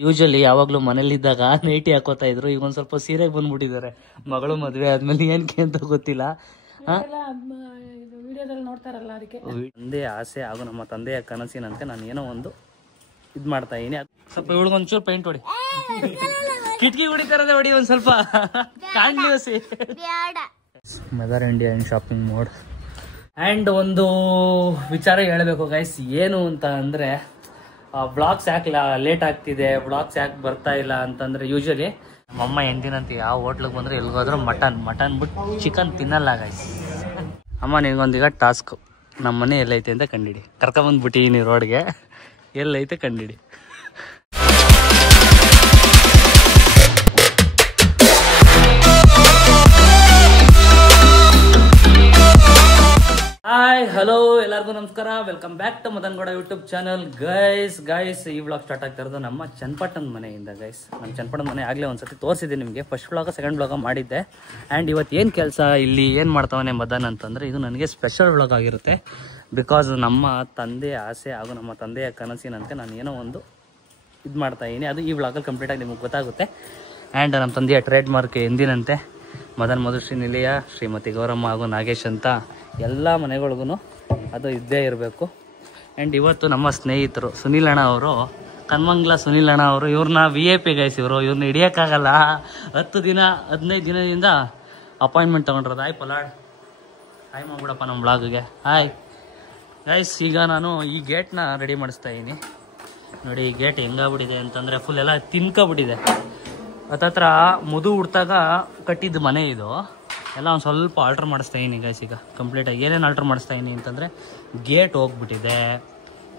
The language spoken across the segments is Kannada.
ಯೂಶಲಿ ಯಾವಾಗ್ಲೂ ಮನೇಲಿದ್ದಾಗ ನೈಟಿ ಹಾಕೋತಾ ಇದ್ರು, ಈಗ ಒಂದ್ ಸ್ವಲ್ಪ ಸೀರೆಗೆ ಬಂದ್ಬಿಟ್ಟಿದ್ದಾರೆ. ಮಗಳು ಮದ್ವೆ ಆದ್ಮೇಲೆ ಏನಕ್ಕೆ ಅಂತ ಗೊತ್ತಿಲ್ಲ. ತಂದೆ ಆಸೆ ಹಾಗೂ ನಮ್ಮ ತಂದೆಯ ಕನಸಿನಂತೆ ನಾನು ಏನೋ ಒಂದು ಇದ್ ಮಾಡ್ತಾ ಇದೀನಿ. ಸ್ವಲ್ಪ ಇವಳಿಗೆ ಒಂಚೂರು ಪೇಂಟ್ ಹೊಡಿ, ಕಿಟಕಿ ಹೊಡಿತಾರದೆ ಹೊಡಿ ಒಂದ್ ಸ್ವಲ್ಪ ಕಾಣ್ಲಿ. Mother Indian shopping mode. And ಒಂದು ವಿಚಾರ ಹೇಳ್ಬೇಕು ಗೈಸ್, ಏನು ಅಂತ ಅಂದ್ರೆ ಬ್ಲಾಗ್ಸ್ ಯಾಕೆ ಲೇಟ್ ಆಗ್ತಿದೆ, ಬ್ಲಾಗ್ಸ್ ಯಾಕೆ ಬರ್ತಾ ಇಲ್ಲ ಅಂತಂದ್ರೆ, ಯೂಶಲಿ ನಮ್ಮಮ್ಮ ಎಂದಿನಂತ ಯಾವ ಹೋಟ್ಲಿಗೆ ಬಂದ್ರೆ ಎಲ್ಗೋದ್ರು ಮಟನ್ ಬಿಟ್ಟು ಚಿಕನ್ ತಿನ್ನಲ್ಲ ಗೈಸ್. ಅಮ್ಮ ನಿನ್ಗೊಂದೀಗ ಟಾಸ್ಕ್, ನಮ್ಮ ಮನೆ ಎಲ್ಲೈತೆ ಅಂತ ಕಂಡಿಡಿ. ಕರ್ಕೊಂಬಂದ್ಬಿಟ್ಟಿನಿ ರೋಡ್ಗೆ, ಎಲ್ಲೈತೆ ಕಂಡಿಡಿ. ಹಾಯ್ ಹಲೋ ಎಲ್ಲರಿಗೂ ನಮಸ್ಕಾರ, welcome back to Madan Gowda YouTube channel. Guys ಈ ವ್ಲಾಗ್ ಸ್ಟಾರ್ಟ್ ಆಗ್ತಾ ಇರೋದು ನಮ್ಮ ಚನ್ನಪಟ್ಟಣದ ಮನೆಯಿಂದ. ಗೈಸ್ ನಮ್ಮ ಚನ್ನಪಟ್ಟಣದ ಮನೆ ಆಗಲೇ ಒಂದ್ಸತಿ ತೋರಿಸಿದ್ದೆ ನಿಮಗೆ, ಫಸ್ಟ್ ವ್ಲಾಗ ಸೆಕೆಂಡ್ ವ್ಲಾಗ ಮಾಡಿದ್ದೆ. ಆ್ಯಂಡ್ ಇವತ್ತು ಏನು ಕೆಲಸ ಇಲ್ಲಿ ಏನು ಮಾಡ್ತಾವನೆ ಮದನ್ ಅಂತಂದರೆ, ಇದು ನನಗೆ ಸ್ಪೆಷಲ್ ವ್ಲಾಗ್ ಆಗಿರುತ್ತೆ. ಬಿಕಾಸ್ ನಮ್ಮ ತಂದೆಯ ಆಸೆ ಹಾಗೂ ನಮ್ಮ ತಂದೆಯ ಕನಸಿನಂತೆ ನಾನು ಏನೋ ಒಂದು ಇದು ಮಾಡ್ತಾ ಇದ್ದೀನಿ. ಅದು ಈ ವ್ಲಾಗಲ್ಲಿ ಕಂಪ್ಲೀಟಾಗಿ ನಿಮಗೆ ಗೊತ್ತಾಗುತ್ತೆ. ಆ್ಯಂಡ್ ನಮ್ಮ ತಂದೆಯ ಟ್ರೇಡ್ ಮಾರ್ಕ್ ಎಂದಿನಂತೆ ಮದನ್ ಮಧುಶ್ರೀ ನಿಲಯ, ಶ್ರೀಮತಿ ಗೌರಮ್ಮ ಹಾಗೂ ನಾಗೇಶ್ ಅಂತ ಎಲ್ಲ ಮನೆಗಳಿಗೂ ಅದು ಇದ್ದೇ ಇರಬೇಕು. ಆ್ಯಂಡ್ ಇವತ್ತು ನಮ್ಮ ಸ್ನೇಹಿತರು ಸುನೀಲ್ ಅಣ್ಣ ಅವರು, ಕನ್ಮಂಗ್ಲ ಸುನೀಲ್ ಅಣ್ಣ ಅವರು, ಇವ್ರನ್ನ VIP ಗೈಸ್. ಇವ್ರನ್ನ ಹಿಡಿಯೋಕ್ಕಾಗಲ್ಲ, 10 ದಿನ 15 ದಿನದಿಂದ ಅಪಾಯಿಂಟ್ಮೆಂಟ್ ತೊಗೊಂಡ್ರದು. ಹಾಯ್ ಪಲಾಡ್, ಹಾಯ್ ಮಾಡ್ಬಿಡಪ್ಪ ನಮ್ಮ ಬ್ಲಾಗ್ಗೆ. ಹಾಯ್ ಗೈಸ್, ಈಗ ನಾನು ಈ ಗೇಟ್ನ ರೆಡಿ ಮಾಡಿಸ್ತಾ ಇದ್ದೀನಿ. ನೋಡಿ ಈ ಗೇಟ್ ಹೆಂಗಾಗ್ಬಿಟ್ಟಿದೆ ಅಂತಂದರೆ, ಫುಲ್ ಎಲ್ಲ ತಿನ್ಕೊಬಿಟ್ಟಿದೆ. ಹತ್ತತ್ರ ಮಧು ಹುಡ್ತಾಗ ಕಟ್ಟಿದ್ದು ಮನೆ ಇದು. ಎಲ್ಲ ಒಂದು ಸ್ವಲ್ಪ ಆಲ್ಟ್ರ್ ಮಾಡಿಸ್ತಾ ಇದೀನಿ ಗೈಸ್. ಈಗ ಕಂಪ್ಲೀಟಾಗಿ ಏನೇನು ಆಲ್ಟ್ರ್ ಮಾಡಿಸ್ತಾ ಇದೀನಿ ಅಂತಂದರೆ, ಗೇಟ್ ಹೋಗ್ಬಿಟ್ಟಿದೆ,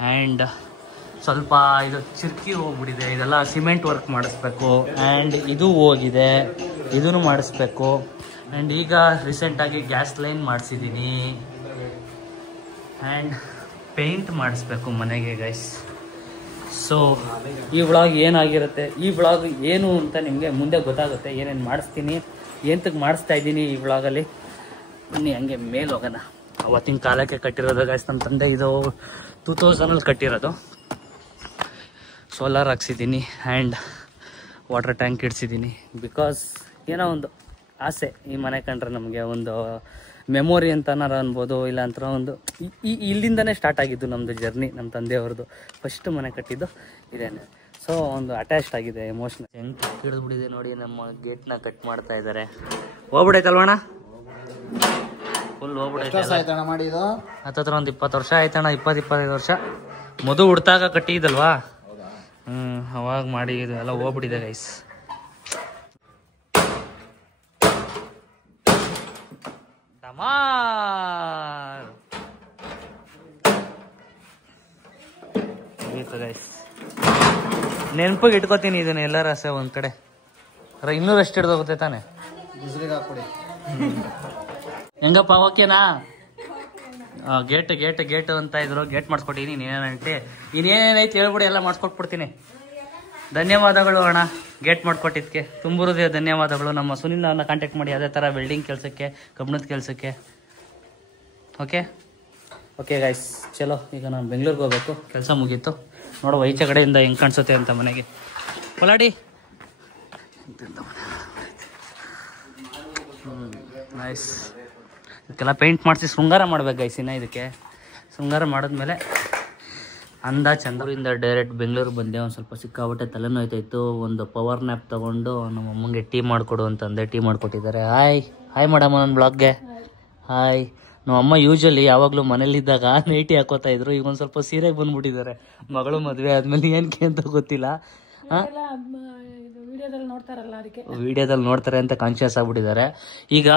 ಆ್ಯಂಡ್ ಸ್ವಲ್ಪ ಇದು ಚಿರ್ಕಿ ಹೋಗ್ಬಿಟ್ಟಿದೆ, ಇದೆಲ್ಲ ಸಿಮೆಂಟ್ ವರ್ಕ್ ಮಾಡಿಸ್ಬೇಕು. ಆ್ಯಂಡ್ ಇದು ಹೋಗಿದೆ, ಇದೂ ಮಾಡಿಸ್ಬೇಕು. ಆ್ಯಂಡ್ ಈಗ ರೀಸೆಂಟಾಗಿ ಗ್ಯಾಸ್ ಲೈನ್ ಮಾಡಿಸಿದ್ದೀನಿ. ಆ್ಯಂಡ್ ಪೇಂಟ್ ಮಾಡಿಸ್ಬೇಕು ಮನೆಗೆ ಗೈಸ್. ಸೊ ಈ ವ್ಲಾಗ್ ಏನಾಗಿರುತ್ತೆ, ಈ ವ್ಲಾಗ್ ಏನು ಅಂತ ನಿಮಗೆ ಮುಂದೆ ಗೊತ್ತಾಗುತ್ತೆ. ಏನೇನು ಮಾಡಿಸ್ತೀನಿ, ಎಂತಕ್ಕೆ ಮಾಡಿಸ್ತಾ ಇದ್ದೀನಿ ಈ ವ್ಲಾಗಲ್ಲಿ. ಬನ್ನಿ ಹಂಗೆ ಮೇಲೆ ಹೋಗೋಣ. ಅವತ್ತಿನ ಕಾಲಕ್ಕೆ ಕಟ್ಟಿರೋದು ಗೈಸ್ ನಮ್ಮ ತಂದೆ. ಇದು 2000 ಕಟ್ಟಿರೋದು. ಸೋಲಾರ್ ಹಾಕ್ಸಿದ್ದೀನಿ ಆ್ಯಂಡ್ ವಾಟರ್ ಟ್ಯಾಂಕ್ ಇಡ್ಸಿದ್ದೀನಿ. ಬಿಕಾಸ್ ಏನೋ ಒಂದು ಆಸೆ, ಈ ಮನೆ ಕಂಡ್ರೆ ನಮಗೆ ಒಂದು ಮೆಮೊರಿ ಅಂತನಾರು ಅನ್ಬೋದು, ಇಲ್ಲ ಅಂತ ಒಂದು ಇಲ್ಲಿಂದನೇ ಸ್ಟಾರ್ಟ್ ಆಗಿದ್ದು ನಮ್ಮದು ಜರ್ನಿ. ನಮ್ಮ ತಂದೆಯವ್ರದ್ದು ಫಸ್ಟ್ ಮನೆ ಕಟ್ಟಿದ್ದು ಇದೇನೆ. ಸೊ ಒಂದು ಅಟ್ಯಾಚ್ಡ್ ಆಗಿದೆ, ಎಮೋಷನಲ್. ಹೆಂಗೆ ಹಿಡಿದ್ಬಿಟ್ಟಿದೆ ನೋಡಿ, ನಮ್ಮ ಗೇಟ್ನ ಕಟ್ ಮಾಡ್ತಾ ಇದ್ದಾರೆ. ಹೋಗ್ಬಿಡೈತಲ್ವಣ, ಫುಲ್ ಹೋಗ್ಬಿಡೈತೆ. ಹತ್ತತ್ರ ಒಂದು 20 ವರ್ಷ ಆಯ್ತಣ್ಣ, 20-25 ವರ್ಷ. ಮಧು ಹುಡ್ತಾಗ ಕಟ್ಟಿದಲ್ವಾ, ಅವಾಗ ಮಾಡಿ ಇದು ಎಲ್ಲ ಹೋಗ್ಬಿಟ್ಟಿದೆ ಗೈಸ್. ಡಮಾರ್ ಗೈಸ್, ನೆನಪಿಗೆ ಇಟ್ಕೋತೀನಿ ಇದನ್ನ ಎಲ್ಲರ ಆಸೆ ಒಂದ್ ಕಡೆ. ಇನ್ನೂ ಎಷ್ಟು ಹಿಡ್ದೋಗುತ್ತೆ ತಾನೆ. ಹೆಂಗಪ್ಪ ಓಕೆನಾ? ಗೇಟ್ ಅಂತ ಇದ್ರು, ಗೇಟ್ ಮಾಡಿಸ್ಕೊಟ್ಟಿನಿ. ಇನ್ನೇನೈತಿ ಹೇಳ್ಬಿಡಿ, ಎಲ್ಲ ಮಾಡಿಸ್ಕೊಟ್ಬಿಡ್ತೀನಿ. ಧನ್ಯವಾದಗಳು ಅಣ್ಣ ಗೇಟ್ ಮಾಡಿಕೊಟ್ಟಿದ್ದಕ್ಕೆ, ತುಂಬುವುದೇ ಧನ್ಯವಾದಗಳು. ನಮ್ಮ ಸುನಿಲ್ ಅವ್ರನ್ನ ಕಾಂಟ್ಯಾಕ್ಟ್ ಮಾಡಿ ಅದೇ ಥರ ವೆಲ್ಡಿಂಗ್ ಕೆಲಸಕ್ಕೆ, ಕಬ್ಬಣದ ಕೆಲಸಕ್ಕೆ. ಓಕೆ ಗೈಸ್, ಚಲೋ. ಈಗ ನಾನು ಬೆಂಗಳೂರಿಗೆ ಹೋಗ್ಬೇಕು, ಕೆಲಸ ಮುಗೀತು. ನೋಡುವ ಈಚೆ ಕಡೆಯಿಂದ ಹೆಂಗೆ ಕಾಣಿಸುತ್ತೆ ಅಂತ ಮನೆಗೆ. ಪಲಾಡಿ ನೈಸ್. ಇದಕ್ಕೆಲ್ಲ ಪೇಂಟ್ ಮಾಡಿಸಿ ಶೃಂಗಾರ ಮಾಡ್ಬೇಕು ಗೈಸ್. ಇನ್ನು ಇದಕ್ಕೆ ಶೃಂಗಾರ ಮಾಡಿದ್ಮೇಲೆ ಅಂದ ಚಂದ್ರಿಂದ ಡೈರೆಕ್ಟ್ ಬೆಂಗಳೂರಿಗೆ ಬಂದೆ. ಒಂದು ಸ್ವಲ್ಪ ಸಿಕ್ಕಾಬಿಟ್ಟೆ ತಲೆನೋಯ್ತಾಯಿತ್ತು. ಒಂದು ಪವರ್ ನ್ಯಾಪ್ ತೊಗೊಂಡು ನಮ್ಮ ಅಮ್ಮಂಗೆ ಟೀ ಮಾಡಿಕೊಡು ಅಂತಂದೆ. ಟೀ ಮಾಡಿಕೊಟ್ಟಿದ್ದಾರೆ. ಹಾಯ್ ಮೇಡಮ್, ನನ್ನ ಬ್ಲಾಗ್ಗೆ ಹಾಯ್. ನಮ್ಮ ಅಮ್ಮ ಯೂಶಲಿ ಯಾವಾಗಲೂ ಮನೇಲಿದ್ದಾಗ ನೈಟಿ ಹಾಕೋತಾ ಇದ್ರು, ಈಗ ಒಂದು ಸ್ವಲ್ಪ ಸೀರೆಗೆ ಬಂದ್ಬಿಟ್ಟಿದ್ದಾರೆ. ಮಗಳು ಮದುವೆ ಆದ್ಮೇಲೆ ಏನಕ್ಕೆ ಅಂತ ಗೊತ್ತಿಲ್ಲ. ವಿಡಿಯೋದಲ್ಲಿ ನೋಡ್ತಾರೆ ಅಂತ ಕಾನ್ಶಿಯಸ್ ಆಗ್ಬಿಟ್ಟಿದ್ದಾರೆ. ಈಗ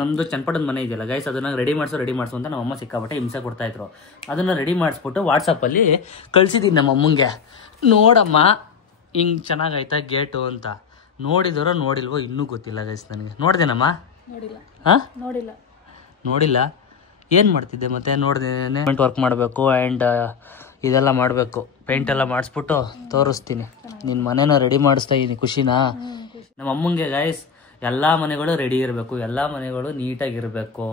ನಮ್ದು ಚನ್ನಪಟ್ಟಣದ ಮನೆ ಇದೆಯಲ್ಲ ಗೈಸ್, ಅದನ್ನ ರೆಡಿ ಮಾಡಿಸು ಅಂತ ನಮ್ಮ ಅಮ್ಮ ಸಿಕ್ಕಾಬಿಟ್ಟೆ ಹಿಂಸೆ ಕೊಡ್ತಾ ಇದ್ರು. ಅದನ್ನ ರೆಡಿ ಮಾಡಿಸ್ಬಿಟ್ಟು ವಾಟ್ಸಪ್ಪಲ್ಲಿ ಕಳ್ಸಿದ್ದೀನಿ ನಮ್ಮ ಅಮ್ಮಂಗೆ. ನೋಡಮ್ಮ ಹಿಂಗೆ ಚೆನ್ನಾಗೈತಾ ಗೇಟು ಅಂತ. ನೋಡಿದರೋ ನೋಡಿಲ್ವೋ ಇನ್ನೂ ಗೊತ್ತಿಲ್ಲ ಗೈಸ್ ನನಗೆ. ನೋಡ್ದೇನಮ್ಮ? ನೋಡಿಲ್ಲ. ಏನು ಮಾಡ್ತಿದ್ದೆ ಮತ್ತೆ? ನೋಡ್ದೇನೆ. ಪೇಂಟ್ ವರ್ಕ್ ಮಾಡಬೇಕು ಆ್ಯಂಡ್ ಇದೆಲ್ಲ ಮಾಡಬೇಕು. ಪೇಂಟ್ ಎಲ್ಲ ಮಾಡಿಸ್ಬಿಟ್ಟು ತೋರಿಸ್ತೀನಿ. ನಿನ್ನ ಮನೇನ ರೆಡಿ ಮಾಡಿಸ್ತಾ ಇದ್ದೀನಿ, ಖುಷಿನಾ? ನಮ್ಮ ಅಮ್ಮಂಗೆ ಗೈಸ್ ಎಲ್ಲ ಮನೆಗಳು ರೆಡಿ ಇರಬೇಕು, ಎಲ್ಲ ಮನೆಗಳು ನೀಟಾಗಿರಬೇಕು,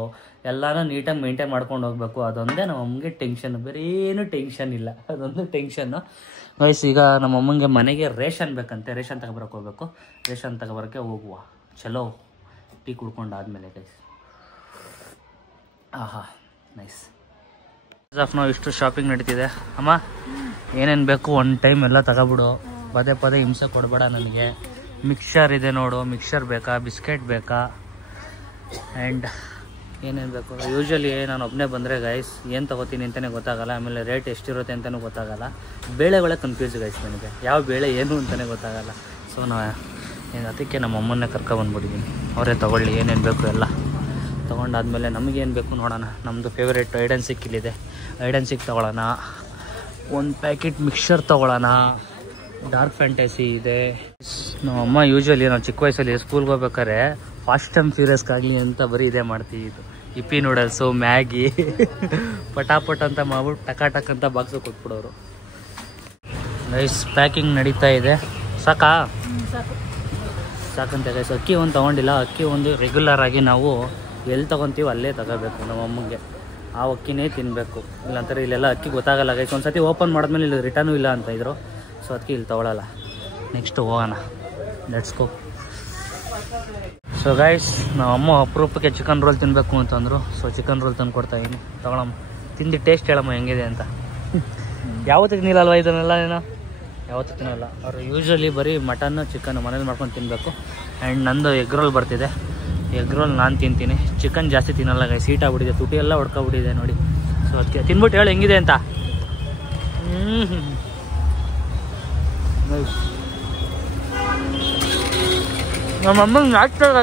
ಎಲ್ಲನೂ ನೀಟಾಗಿ ಮೇಂಟೈನ್ ಮಾಡ್ಕೊಂಡು ಹೋಗ್ಬೇಕು. ಅದೊಂದೇ ನಮ್ಮ ಅಮ್ಮಂಗೆ ಟೆನ್ಷನ್, ಬೇರೆ ಏನು ಟೆನ್ಷನ್ ಇಲ್ಲ. ಅದೊಂದು ಟೆನ್ಷನ್ನು. ಗೈಸ್ ಈಗ ನಮ್ಮ ಅಮ್ಮಂಗೆ ಮನೆಗೆ ರೇಷನ್ ಬೇಕಂತೆ, ರೇಷನ್ ತಗೊಬರಕ್ಕೆ ಹೋಗ್ಬೇಕು. ರೇಷನ್ ತಗೊಬರೋಕ್ಕೆ ಹೋಗುವ. ಚಲೋ ಟೀ ಕುಡ್ಕೊಂಡಾದ್ಮೇಲೆ ಗೈಸ್. ಆಹಾ ನೈಸ್. ನಾವು ಇಷ್ಟು ಶಾಪಿಂಗ್ ನಡೀತಿದೆ. ಅಮ್ಮ ಏನೇನು ಬೇಕು ಒನ್ ಟೈಮ್ ಎಲ್ಲ ತಗೊಬಿಡು, ಪದೇ ಪದೇ ಹಿಂಸೆ ಕೊಡಬೇಡ ನನಗೆ. ಮಿಕ್ಸರ್ ಇದೆ ನೋಡು, ಮಿಕ್ಸರ್ ಬೇಕಾ, ಬಿಸ್ಕೆಟ್ ಬೇಕಾ, ಆ್ಯಂಡ್ ಏನೇನು ಬೇಕು. ಯೂಶ್ವಲಿ ನಾನು ಒಬ್ಬನೇ ಬಂದರೆ ಗೈಸ್ ಏನು ತೊಗೋತೀನಿ ಅಂತಲೇ ಗೊತ್ತಾಗಲ್ಲ. ಆಮೇಲೆ ರೇಟ್ ಎಷ್ಟಿರುತ್ತೆ ಅಂತಲೂ ಗೊತ್ತಾಗಲ್ಲ. ಬೇಳೆಗಳೇ ಕನ್ಫ್ಯೂಸ್ ಗೈಸ್ ನನಗೆ, ಯಾವ ಬೇಳೆ ಏನು ಅಂತಲೇ ಗೊತ್ತಾಗಲ್ಲ. ಸೊ ಅದಕ್ಕೆ ನಮ್ಮ ಅಮ್ಮನ್ನೇ ಕರ್ಕೊಬಂದ್ಬಿಟ್ಟಿದ್ದೀನಿ. ಅವರೇ ತೊಗೊಳ್ಳಿ ಏನೇನು ಬೇಕು ಎಲ್ಲ. ತೊಗೊಂಡಾದ್ಮೇಲೆ ನಮಗೇನು ಬೇಕು ನೋಡೋಣ. ನಮ್ಮದು ಫೇವ್ರೇಟ್ ಹೈಡ್ ಆ್ಯಂಡ್ ಸಿಕ್ ಇಲ್ಲಿದೆ, ಹೈಡ್ ಆ್ಯಂಡ್ ಸಿಕ್ ತೊಗೊಳ್ಳೋಣ. ಒಂದು ಪ್ಯಾಕೆಟ್ ಮಿಕ್ಸರ್ ತೊಗೊಳ್ಳೋಣ. ಡಾರ್ಕ್ ಫ್ಯಾಂಟಸಿ ಇದೆ. ನಮ್ಮ ಅಮ್ಮ ಯೂಶ್ವಲಿ ನಾವು ಚಿಕ್ಕ ವಯಸ್ಸಲ್ಲಿ ಸ್ಕೂಲ್ಗೆ ಹೋಗ್ಬೇಕಾದ್ರೆ ಫಾಸ್ಟ್ ಆ್ಯಂಡ್ ಫ್ಯೂರಿಯಸ್ಗಾಗಲಿ ಅಂತ ಬರೀ ಇದೇ ಮಾಡ್ತಿದ್ದು. ಇಪ್ಪಿ ನೂಡಲ್ಸು, ಮ್ಯಾಗಿ ಪಟಾಪಟ್ ಅಂತ ಮಾಡ್ಬಿಟ್ಟು ಟಕ್ ಅಂತ ಬಾಕ್ಸು ಕೊಟ್ಬಿಡೋರು. ರೈಸ್ ಪ್ಯಾಕಿಂಗ್ ನಡೀತಾ ಇದೆ. ಸಾಕಾ? ಸಾಕಂತ ಗೈಸ್. ಅಕ್ಕಿ ಒಂದು ತೊಗೊಂಡಿಲ್ಲ. ಅಕ್ಕಿ ಒಂದು ರೆಗ್ಯುಲರ್ ಆಗಿ ನಾವು ಎಲ್ಲಿ ತೊಗೊತೀವಿ ಅಲ್ಲೇ ತಗೋಬೇಕು. ನಮ್ಮ ಅಮ್ಮಂಗೆ ಆ ಅಕ್ಕಿನೇ ತಿನ್ನಬೇಕು, ಇಲ್ಲಾಂತಾರೆ ಇಲ್ಲೆಲ್ಲ ಅಕ್ಕಿ ಗೊತ್ತಾಗಲ್ಲ ಗೈಸ್. ಒಂದು ಸತಿ ಓಪನ್ ಮಾಡಿದ್ಮೇಲೆ ಇಲ್ಲಿ ರಿಟರ್ನು ಇಲ್ಲ ಅಂತ ಇದ್ರು. ಸೊ ಅದಕ್ಕೆ ಇಲ್ಲಿ ತೊಗೊಳಲ್ಲ. ನೆಕ್ಸ್ಟ್ ಹೋಗೋಣ, ಲೆಟ್ಸ್ ಗೋ. ಸೊ ಗೈಸ್ ನಮ್ಮ ಅಮ್ಮ ಅಪರೂಪಕ್ಕೆ ಚಿಕನ್ ರೋಲ್ ತಿನ್ನಬೇಕು ಅಂತಂದರು. ಸೊ ಚಿಕನ್ ರೋಲ್ ತಂದು ಕೊಡ್ತಾಯಿದ್ದೀನಿ, ತೊಗೊಳಮ್ಮ. ತಿಂದು ಟೇಸ್ಟ್ ಹೇಳಮ್ಮ ಹೆಂಗಿದೆ ಅಂತ. ಯಾವತ್ತೂ ತಿನ್ನಲ್ಲ ಇದನ್ನೆಲ್ಲ, ಏನೋ ಯಾವತ್ತೂ ತಿನ್ನಲ್ಲ ಅವರು. ಯೂಶ್ವಲಿ ಬರೀ ಮಟನ್ನು ಚಿಕನ್ ಮನೇಲಿ ಮಾಡ್ಕೊಂಡು ತಿನ್ನಬೇಕು. ಆ್ಯಂಡ್ ನಂದು ಎಗ್ ರೋಲ್ ಬರ್ತಿದೆ. ಎಗ್ ರೋಲ್ ನಾನು ತಿಂತೀನಿ, ಚಿಕನ್ ಜಾಸ್ತಿ ತಿನ್ನಲ್ಲ ಗೈಸ್. ಹೀಟ್ ಆಗ್ಬಿಟ್ಟಿದೆ, ತುಟಿ ಎಲ್ಲ ಹೊಡ್ಕೊಬಿಟ್ಟಿದೆ ನೋಡಿ. ಸೊ ಅದಕ್ಕೆ ತಿನ್ಬಿಟ್ಟು ಹೇಳಿ ಹೆಂಗಿದೆ ಅಂತ. ನಮ್ಮ ಅಮ್ಮಂಗೆ ನಾಚ್ತಾರ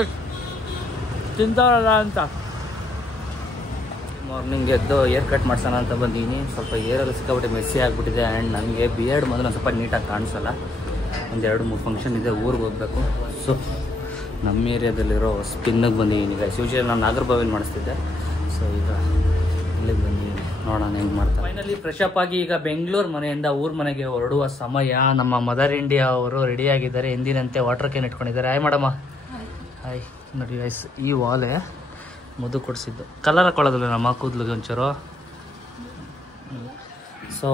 ತಿಂತಾರಲ್ಲ ಅಂತ. ಮಾರ್ನಿಂಗ್ ಎದ್ದು ಏರ್ ಕಟ್ ಮಾಡ್ಸೋಣ ಅಂತ ಬಂದೀನಿ. ಸ್ವಲ್ಪ ಏರಲ್ಲಿ ಸಿಕ್ಕಾಬಿಟ್ಟು ಮೆಸ್ಸಿ ಆಗಿಬಿಟ್ಟಿದೆ. ಆ್ಯಂಡ್ ನನಗೆ ಬಿಯರ್ಡ್ ಮೊದಲು ಒಂದು ಸ್ವಲ್ಪ ನೀಟಾಗಿ ಕಾಣಿಸಲ್ಲ. ಒಂದು 2-3 ಫಂಕ್ಷನ್ ಇದೆ, ಊರಿಗೆ ಹೋಗಬೇಕು. ಸೊ ನಮ್ಮ ಏರಿಯಾದಲ್ಲಿರೋ ಸ್ಪಿನ್ನಿಗೆ ಬಂದಿದ್ದೀನಿ ಗೈಸ್. ಯೂಶ್ವಲಿ ನಾನು ನಾಗರಬಾವಿಲಿ ಮಾಡಿಸ್ತಿದ್ದೆ. ಸೊ ಈಗ ಇಲ್ಲಿಗೆ ಬಂದಿದ್ದೀನಿ, ನೋಡೋಣ ಹೆಂಗೆ ಮಾಡ್ತಾರೆ. ಫೈನಲಿ ಫ್ರೆಶ್ ಅಪ್ ಆಗಿ ಈಗ ಬೆಂಗಳೂರು ಮನೆಯಿಂದ ಊರ ಮನೆಗೆ ಹೊರಡುವ ಸಮಯ. ನಮ್ಮ ಮದರ್ ಇಂಡಿಯಾ ಅವರು ರೆಡಿಯಾಗಿದ್ದಾರೆ. ಎಂದಿನಂತೆ ವಾಟರ್ ಕ್ಯಾನ್ ಇಟ್ಕೊಂಡಿದ್ದಾರೆ. ಹಾಯ್ ಮಾಡಮ್ಮ. ಹಾಯ್ ನೋಡಿ ಗೈಸ್, ಈ ವಾಲೆ ಮದು ಕೊಡಿಸಿದ್ದು. ಕಲರ್ ಹಾಕೊಳ್ಳೋದಿಲ್ಲ ನಮ್ಮ ಕೂದಲಿಗೆ ಒಂಚೂರು. ಸೊ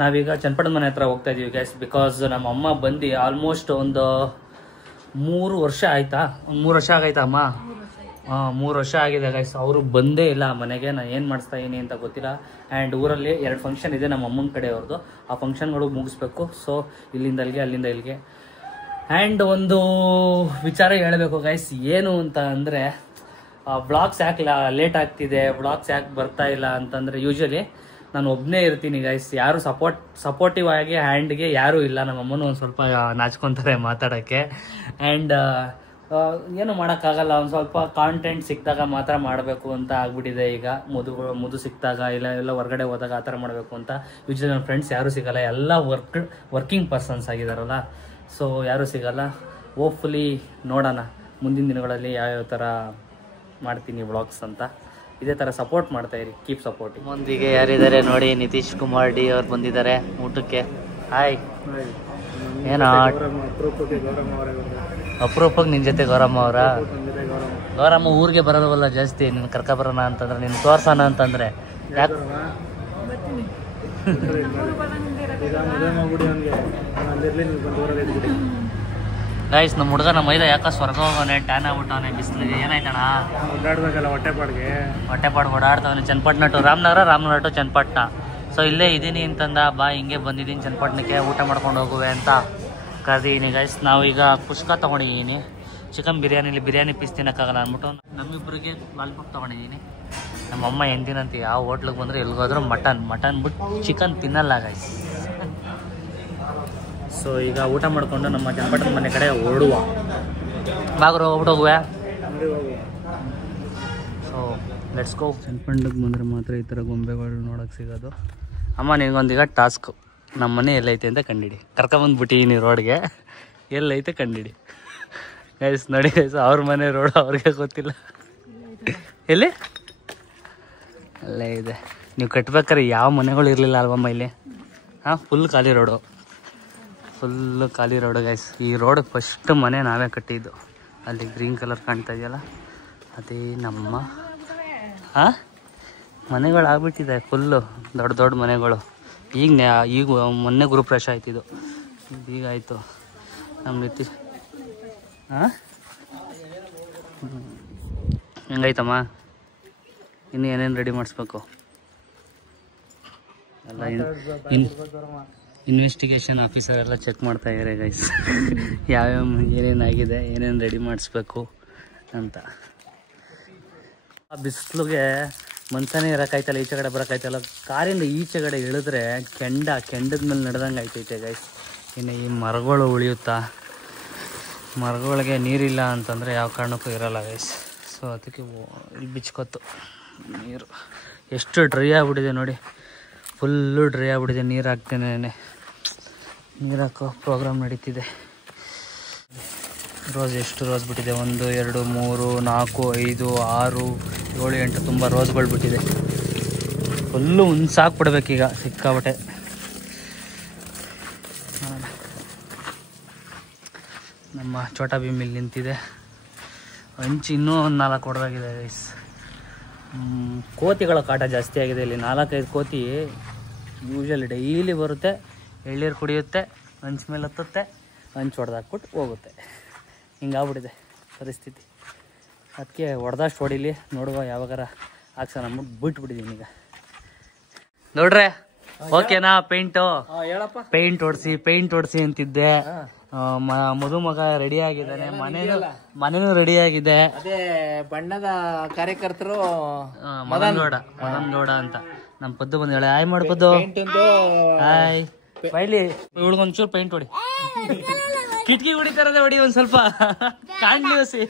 ನಾವೀಗ ಚನ್ನಪಟ್ಟಣ ಮನೆ ಹತ್ರ ಹೋಗ್ತಾ ಇದೀವಿ ಗೈಸ್. ಬಿಕಾಸ್ ನಮ್ಮ ಅಮ್ಮ ಬಂದು ಆಲ್ಮೋಸ್ಟ್ ಒಂದು 3 ವರ್ಷ ಆಯ್ತಾ, 3 ವರ್ಷ ಆಗೈತಾ ಅಮ್ಮ? 3 ವರ್ಷ ಆಗಿದೆ ಗೈಸ್. ಅವರು ಬಂದೇ ಇಲ್ಲ ಮನೆಗೆ. ನಾನು ಏನು ಮಾಡಿಸ್ತಾ ಇದೀನಿ ಅಂತ ಗೊತ್ತಿಲ್ಲ. ಆ್ಯಂಡ್ ಊರಲ್ಲಿ 2 ಫಂಕ್ಷನ್ ಇದೆ ನಮ್ಮ ಅಮ್ಮನ ಕಡೆ ಅವ್ರದ್ದು. ಆ ಫಂಕ್ಷನ್ಗಳು ಮುಗಿಸ್ಬೇಕು. ಸೊ ಇಲ್ಲಿಂದ ಅಲ್ಲಿಗೆ, ಅಲ್ಲಿಂದ ಇಲ್ಲಿಗೆ. ಆ್ಯಂಡ್ ಒಂದು ವಿಚಾರ ಹೇಳಬೇಕು ಗೈಸ್. ಏನು ಅಂತ ಅಂದರೆ, ವ್ಲಾಗ್ಸ್ ಯಾಕೆ ಲೇಟ್ ಆಗ್ತಿದೆ, ವ್ಲಾಗ್ಸ್ ಯಾಕೆ ಬರ್ತಾ ಇಲ್ಲ ಅಂತಂದರೆ, ಯೂಶ್ವಲಿ ನಾನು ಒಬ್ಬನೇ ಇರ್ತೀನಿ ಗೈಸ್. ಯಾರು ಸಪೋರ್ಟಿವ್ ಆಗಿ ಹ್ಯಾಂಡ್ಗೆ ಯಾರೂ ಇಲ್ಲ. ನಮ್ಮ ಅಮ್ಮನೂ ಒಂದು ಸ್ವಲ್ಪ ನಾಚ್ಕೊತಾರೆ ಮಾತಾಡೋಕ್ಕೆ. ಆ್ಯಂಡ್ ಏನು ಮಾಡೋಕ್ಕಾಗಲ್ಲ. ಒಂದು ಸ್ವಲ್ಪ ಕಾಂಟೆಂಟ್ ಸಿಕ್ಕಿದಾಗ ಮಾತ್ರ ಮಾಡಬೇಕು ಅಂತ ಆಗ್ಬಿಟ್ಟಿದೆ ಈಗ. ಮುದು ಸಿಕ್ಕಿದಾಗ ಇಲ್ಲ ಹೊರಗಡೆ ಹೋದಾಗ ಆ ಥರ ಮಾಡಬೇಕು ಅಂತ. ಯೂಶ್ವಲಿ ನನ್ನ ಫ್ರೆಂಡ್ಸ್ ಯಾರೂ ಸಿಗಲ್ಲ, ಎಲ್ಲ ವರ್ಕಿಂಗ್ ಪರ್ಸನ್ಸ್ ಆಗಿದಾರಲ್ಲ. ಸೊ ಯಾರೂ ಸಿಗಲ್ಲ. ಹೋಪ್ಫುಲಿ ನೋಡೋಣ ಮುಂದಿನ ದಿನಗಳಲ್ಲಿ ಯಾವ್ಯಾವ ಥರ ಮಾಡ್ತೀನಿ ವ್ಲಾಗ್ಸ್ ಅಂತ. ಇದೇ ಥರ ಸಪೋರ್ಟ್ ಮಾಡ್ತಾ ಇರಿ, ಕೀಪ್ ಸಪೋರ್ಟಿಂಗ್. ಮುಂದಿಗೆ ಯಾರಿದ್ದಾರೆ ನೋಡಿ, ನಿತೀಶ್ ಕುಮಾರ್ ಡಿ ಅವ್ರು ಬಂದಿದ್ದಾರೆ ಊಟಕ್ಕೆ. ಹಾಯ್. ಏನೋ ಅಪರೂಪಕ್ಕೆ ನಿನ್ನ ಜೊತೆ ಗೌರಮ್ಮ ಅವರ? ಗೌರಮ್ಮ ಊರಿಗೆ ಬರೋದವಲ್ಲ ಜಾಸ್ತಿ. ನಿನ್ನ ಕರ್ಕೊಬರೋಣ ಅಂತಂದ್ರೆ, ನಿನ್ನ ತೋರ್ಸೋಣ ಅಂತಂದರೆ ಯಾಕೆ? ಗೈಸ್ ನಮ್ಮ ಹುಡುಗ ನಮ್ಮ ಮೈದ ಯಾಕೆ ಸ್ವರ್ಗ ಹೋಗೋನೆ, ಟ್ಯಾನ್ ಆಗ್ಬಿಟ್ಟವನೆ ಬಿಸಿಲಿಗೆ. ಏನಾಯ್ತಣ್ಣ? ಓಡಾಡ್ಬೇಕಲ್ಲ, ಹೊಟ್ಟೆಪಾಡ್ಗೆ ಓಡಾಡ್ತವನೆ. Channapatna to Ramanagara to Channapatna. So ಇಲ್ಲೇ ಇದ್ದೀನಿ ಅಂತಂದ. ಬಾ ಹಿಂಗೆ ಬಂದಿದ್ದೀನಿ ಚನ್ನಪಟ್ಟಣಕ್ಕೆ, ಊಟ ಮಾಡ್ಕೊಂಡು ಹೋಗುವೆ ಅಂತ ಕರೆದಿದ್ದೀನಿ ಗೈಸ್. ನಾವೀಗ ಕುಷ್ಕ ತೊಗೊಂಡಿದ್ದೀನಿ. ಚಿಕನ್ ಬಿರಿಯಾನಿಲಿ ಬಿರಿಯಾನಿ ಪೀಸ್ ತಿನ್ನೋಕ್ಕಾಗಲ್ಲ ಅಂದ್ಬಿಟ್ಟು ನಮ್ಮಿಬ್ಬರಿಗೆ ಲಾಲಿಪಾಪ್ ತೊಗೊಂಡಿದ್ದೀನಿ. ನಮ್ಮಮ್ಮ ಎಂದಿನಂತೆ ಯಾವ ಹೋಟ್ಲಿಗೆ ಬಂದರೆ ಎಲ್ಗೋದ್ರೂ ಮಟನ್ ಬಿಟ್ಟು ಚಿಕನ್ ತಿನ್ನಲ್ಲ ಗೈಸ್. ಸೊ ಈಗ ಊಟ ಮಾಡಿಕೊಂಡು ನಮ್ಮ ಚನ್ನಪಟ್ಟಣ ಮನೆ ಕಡೆ ಹೊರಡುವ. ಬಾಗ್ರು ಹೋಗ್ಬಿಟ್ಟು ಹೋಗುವೆ. So let's go. ಚನ್ನಪಟ್ಟಣಕ್ಕೆ ಬಂದರೆ ಮಾತ್ರ ಈ ಥರ ಗೊಂಬೆಗಳು ನೋಡೋಕ್ಕೆ ಸಿಗೋದು. ಅಮ್ಮ ನಿನಗೊಂದೀಗ ಟಾಸ್ಕು. ನಮ್ಮ ಮನೆ ಎಲ್ಲೈತೆ ಅಂತ ಕಂಡಿಡಿ. ಕರ್ಕೊಂಬಂದ್ಬಿಟ್ಟಿನಿ ರೋಡ್ಗೆ, ಎಲ್ಲೈತೆ ಕಂಡಿಡಿ ಗೈಸ್. ನೋಡಿ ಗೈಸ್, ಅವ್ರ ಮನೆ ರೋಡು ಅವ್ರಿಗೆ ಗೊತ್ತಿಲ್ಲ. ಎಲ್ಲಿ? ಅಲ್ಲೇ ಇದೆ. ನೀವು ಕಟ್ಬೇಕಾದ್ರೆ ಯಾವ ಮನೆಗಳು ಇರಲಿಲ್ಲ ಅಲ್ವಮ್ಮ ಇಲ್ಲಿ? ಹಾಂ, ಫುಲ್ ಖಾಲಿ ರೋಡು ಗೈಸ್. ಈ ರೋಡ್ ಫಸ್ಟ್ ಮನೆ ನಾವೇ ಕಟ್ಟಿದ್ದು. ಅಲ್ಲಿ ಗ್ರೀನ್ ಕಲರ್ ಕಾಣ್ತಾ ಇದೆಯಲ್ಲ, ಅದೇ ನಮ್ಮ ಮನೆಗಳು ಆಗ್ಬಿಟ್ಟಿದೆ. ಫುಲ್ಲು ದೊಡ್ಡ ಮನೆಗಳು. ಈಗ ಮೊನ್ನೆ ಗುರುಪ್ರವೇಶ ಆಯ್ತಿದ್ದು, ಈಗ ಆಯಿತು ನಮ್ಮ ರೀತಿ. ಹಾಂ, ಹೆಂಗಾಯ್ತಮ್ಮ? ಇನ್ನು ಏನೇನು ರೆಡಿ ಮಾಡಿಸ್ಬೇಕು ಎಲ್ಲ ಇನ್ವೆಸ್ಟಿಗೇಷನ್ ಆಫೀಸರ್ ಎಲ್ಲ ಚೆಕ್ ಮಾಡ್ತಾ ಇದ್ದಾರೆ ಗೈಸ್. ಯಾವ್ಯಾವ ಏನೇನಾಗಿದೆ, ಏನೇನು ರೆಡಿ ಮಾಡಿಸ್ಬೇಕು ಅಂತ. ಆ ಬಿಸಿಲಿಗೆ ಮನ್ಸನೇ ಇರೋಕ್ಕಾಯ್ತಲ್ಲ, ಈಚೆ ಕಡೆ ಬರೋಕ್ಕಾಯ್ತಲ್ಲ. ಕಾರಿಂದ ಈಚೆ ಕಡೆ ಇಳಿದ್ರೆ ಕೆಂಡದ ಮೇಲೆ ನಡೆದಂಗೆ ಆಯ್ತೈತೆ ಗೈಸ್. ಇನ್ನು ಈ ಮರಗಳು ಉಳಿಯುತ್ತಾ? ಮರಗಳಿಗೆ ನೀರಿಲ್ಲ ಅಂತಂದರೆ ಯಾವ ಕಾರಣಕ್ಕೂ ಇರೋಲ್ಲ ಗೈಸ್. ಸೊ ಅದಕ್ಕೆ ಇಲ್ಲಿ ಬಿಚ್ಕೊತ್ತು ನೀರು. ಎಷ್ಟು ಡ್ರೈ ಆಗಿಬಿಟ್ಟಿದೆ ನೋಡಿ, ಫುಲ್ಲು ಡ್ರೈ ಆಗಿಬಿಟ್ಟಿದೆ. ನೀರು ಹಾಕ್ತೇನೆ, ನೀರು ಹಾಕೋ ಪ್ರೋಗ್ರಾಮ್ ನಡೀತಿದೆ. ಎಷ್ಟು ರೋಸ್ ಬಿಟ್ಟಿದೆ? 1 2 3 4 5 6 7 8 ತುಂಬ ರೋಸ್ಗಳು ಬಿಟ್ಟಿದೆ. ಫುಲ್ಲು ಸಾಕ್ಬಿಡ್ಬೇಕೀಗ, ಸಿಕ್ಕಾಬಟ್ಟೆ. ನಮ್ಮ ಛೋಟಾ ಭೀಮ್ ಇಲ್ಲಿ ನಿಂತಿದೆ. ಹಂಚು ಇನ್ನೂ 4 ಹೊಡೆದಾಗಿದೆ ಗೈಸ್. ಕೋತಿಗಳ ಕಾಟ ಜಾಸ್ತಿ ಆಗಿದೆ ಇಲ್ಲಿ. 4-5 ಕೋತಿ ಯೂಶಲಿ ಡೈಲಿ ಬರುತ್ತೆ, ಎಳ್ನೀರು ಕುಡಿಯುತ್ತೆ, ಹಂಚು ಮೇಲೆ ಹತ್ತುತ್ತೆ, ಹಂಚು ಹೊಡೆದಾಕ್ಬಿಟ್ಟು ಹೋಗುತ್ತೆ. ಹಿಂಗಾಗ್ಬಿಟ್ಟಿದೆ ಪರಿಸ್ಥಿತಿ. ಅದಕ್ಕೆ ಹೊಡೆದಷ್ಟು ಹೊಡಿಲಿ, ನೋಡುವ ಯಾವಾಗಾರ ಹಾಕ್ಸೋಣ ಅಂದ್ಬಿಟ್ಟು ಬಿಟ್ಬಿಟ್ಟಿದ್ದೀನಿ ಈಗ. ನೋಡ್ರೆ ಓಕೆನಾ? ಪೇಂಟ್ ಹೊಡ್ಸಿ ಅಂತಿದ್ದೆ. ಮದುಮಗ ರೆಡಿ ಆಗಿದ್ದಾನೆ, ಮನೇನು ರೆಡಿ ಆಗಿದೆ. ಅದೇ ಬಣ್ಣದ ಕಾರ್ಯಕರ್ತರು ಮದನ್ ಗೌಡ ಅಂತ ನಮ್ಮ ಪದ್ದು ಬಂದ ಹೇಳಿ ಹಾಯ್ ಮಾಡ್ಬೋದು. ಹಾಯ್ ಬೈಲಿ, ಇವಳಿಗೊಂಚೂರು ಪೇಂಟ್ ಹೊಡಿ. ಕಿಟಕಿ ಹೊಡಿತಾರದೆ ಹೊಡಿ, ಒಂದ್ ಸ್ವಲ್ಪ ಕಾಣ್ಲಿ ಹೊಸಿ.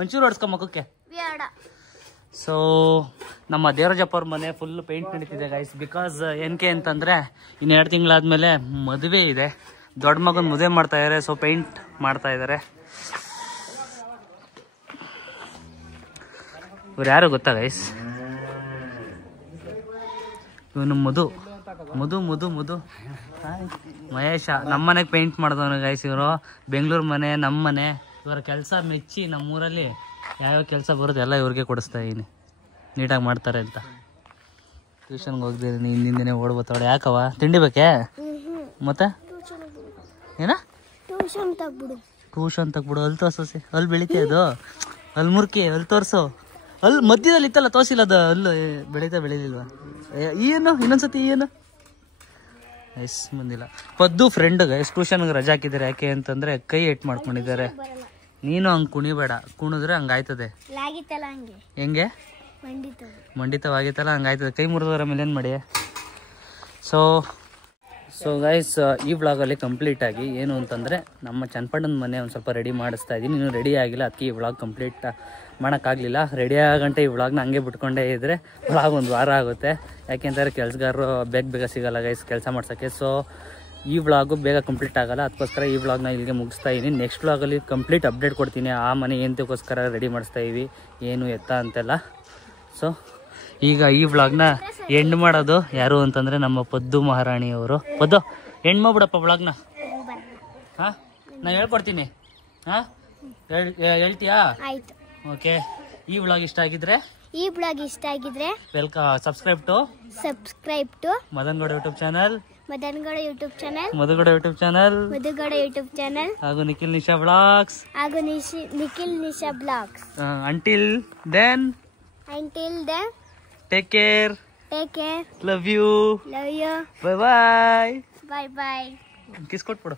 ಒಂಚೂರು ಹೊಡ್ಸ್ಕೊ ಮಕ್ಕಕ್ಕೆ. ಸೊ ನಮ್ಮ ದೇವರಾಜಪ್ಪ ಅವ್ರ ಮನೆ ಫುಲ್ ಪೇಂಟ್ ನಡೀತಿದೆ ಗೈಸ್. ಬಿಕಾಸ್ ಏನಕ್ಕೆ ಅಂತಂದ್ರೆ ಇನ್ನು 2 ತಿಂಗಳಾದ್ಮೇಲೆ ಮದುವೆ ಇದೆ. ದೊಡ್ಡ ಮಗನ ಮದುವೆ ಮಾಡ್ತಾ ಇದಾರೆ, ಸೊ ಪೇಂಟ್ ಮಾಡ್ತಾ ಇದಾರೆ. ಇವ್ರು ಯಾರು ಗೊತ್ತಾ ಗೈಸ್? ಇವನು ಮಧು ಮಹೇಶ. ನಮ್ಮನೆಗೆ ಪೇಂಟ್ ಮಾಡಿದವನು ಗೈಸ್ ಇವರು. ಬೆಂಗಳೂರು ಮನೆ, ನಮ್ಮ ಮನೆ. ಇವರ ಕೆಲಸ ಮೆಚ್ಚಿ ನಮ್ಮೂರಲ್ಲಿ ಯಾವ್ಯಾವ ಕೆಲಸ ಬರುತ್ತೆ ಎಲ್ಲ ಇವ್ರಿಗೆ ಕೊಡಿಸ್ತಾ ಇದೀನಿ, ನೀಟಾಗಿ ಮಾಡ್ತಾರೆ ಅಂತ. ಟ್ಯೂಷನ್ಗೆ ಹೋಗ್ದಿದ್ದೀನಿ, ಹಿಂದಿಂದನೇ ಓಡ್ಬೋತಾಳೆ. ಯಾಕವ? ತಿಂಡಿ ಬೇಕೇ? ಮತ್ತೆ ಏನ? ಟ್ಯೂಷನ್ ತಗ್ಬಿಡು. ಅಲ್ಲಿ ತೋರ್ಸಿ, ಅಲ್ಲಿ ಬೆಳಿತೆ ಅದು. ಅಲ್ಲಿ ಮುರ್ಕಿ, ಅಲ್ಲಿ ತೋರ್ಸು. ಅಲ್ಲಿ ಮಧ್ಯದಲ್ಲಿ ಇತ್ತಲ್ಲ, ತೋರ್ಸಿಲ್ಲ ಅದು. ಅಲ್ಲು ಬೆಳೀಲಿಲ್ವಾ? ಏನು ಇನ್ನೊಂದ್ಸತಿ ಏನು ಬಂದಿಲ್ಲ. ಪದ್ದು ಫ್ರೆಂಡ್ ಗೈಸ್ ಟ್ಯೂಷನ್ಗೆ ರಜಾ ಹಾಕಿದ್ದಾರೆ. ಯಾಕೆ ಅಂತಂದ್ರೆ ಕೈ ಏಟ್ ಮಾಡ್ಕೊಂಡಿದ್ದಾರೆ. ನೀನು ಹಂಗೆ ಕುಣಿಬೇಡ, ಕುಣಿದ್ರೆ ಹಂಗಾಯ್ತದೆ. ಹೆಂಗೆ? ಮಂಡಿತವಾಗಿತ್ತಲ್ಲ, ಹಂಗಾಯ್ತದೆ. ಕೈ ಮುರಿದವರ ಮೇಲೆ ಏನು ಮಾಡಿ. ಸೊ ಗೈಸ್ ಈ ವ್ಲಾಗಲ್ಲಿ ಕಂಪ್ಲೀಟ್ ಆಗಿ ಏನು ಅಂತಂದರೆ ನಮ್ಮ ಚನ್ನಪಣ್ಣನ ಮನೆ ಒಂದು ಸ್ವಲ್ಪ ರೆಡಿ ಮಾಡಿಸ್ತಾ ಇದ್ದೀನಿ. ಇನ್ನೂ ರೆಡಿ ಆಗಿಲ್ಲ, ಅದಕ್ಕೆ ಈ ವ್ಲಾಗ್ ಕಂಪ್ಲೀಟ್ ಮಾಡೋಕ್ಕಾಗಲಿಲ್ಲ. ರೆಡಿ ಆಗಂಟೆ ಈ ವ್ಲಾಗ್ನ ಹಂಗೆ ಬಿಟ್ಕೊಂಡೇ ಇದ್ದರೆ ವ್ಲಾಗ್ 1 ವಾರ ಆಗುತ್ತೆ. ಯಾಕೆಂದರೆ ಕೆಲಸಗಾರರು ಬೇಗ ಸಿಗೋಲ್ಲ ಗೈಸ್ ಕೆಲಸ ಮಾಡ್ಸೋಕ್ಕೆ. ಸೊ ಈ ವ್ಲಾಗು ಬೇಗ ಕಂಪ್ಲೀಟ್ ಆಗೋಲ್ಲ, ಅದಕ್ಕೋಸ್ಕರ ಈ ವ್ಲಾಗ್ನ ಇಲ್ಲಿಗೆ ಮುಗಿಸ್ತಾ ಇದ್ದೀನಿ. ನೆಕ್ಸ್ಟ್ ವ್ಲಾಗಲ್ಲಿ ಕಂಪ್ಲೀಟ್ ಅಪ್ಡೇಟ್ ಕೊಡ್ತೀನಿ. ಆ ಮನೆ ಏನಕ್ಕೋಸ್ಕರ ರೆಡಿ ಮಾಡಿಸ್ತಾ ಇದ್ದೀವಿ, ಏನು ಎತ್ತ ಅಂತೆಲ್ಲ. ಸೊ ಈಗ ಈ ವ್ಲಾಗ್ನ ಎಂಡ್ ಮಾಡೋದು ಯಾರು ಅಂತಂದರೆ ನಮ್ಮ ಪದ್ದು ಮಹಾರಾಣಿಯವರು. ಪದ್ದು ಎಂಡ್ ಮಾಡ್ಬಿಡಪ್ಪ ವ್ಲಾಗ್ನ. ಹಾಂ, ನಾನು ಹೇಳ್ಕೊಡ್ತೀನಿ. ಹಾಂ, ಹೇಳ್ತೀಯಾ? ಓಕೆ. ಈ ವ್ಲಾಗ್ ಇಷ್ಟ ಆಗಿದ್ರೆ welcome. Subscribe to ಮದನ್ಗೌಡ YouTube channel, Madhu Gowda YouTube channel ಹಾಗೂ Nikhil Nisha blogs. Until then take care, love you, bye bye. Kiss ಕೊಟ್ಬಿಡು.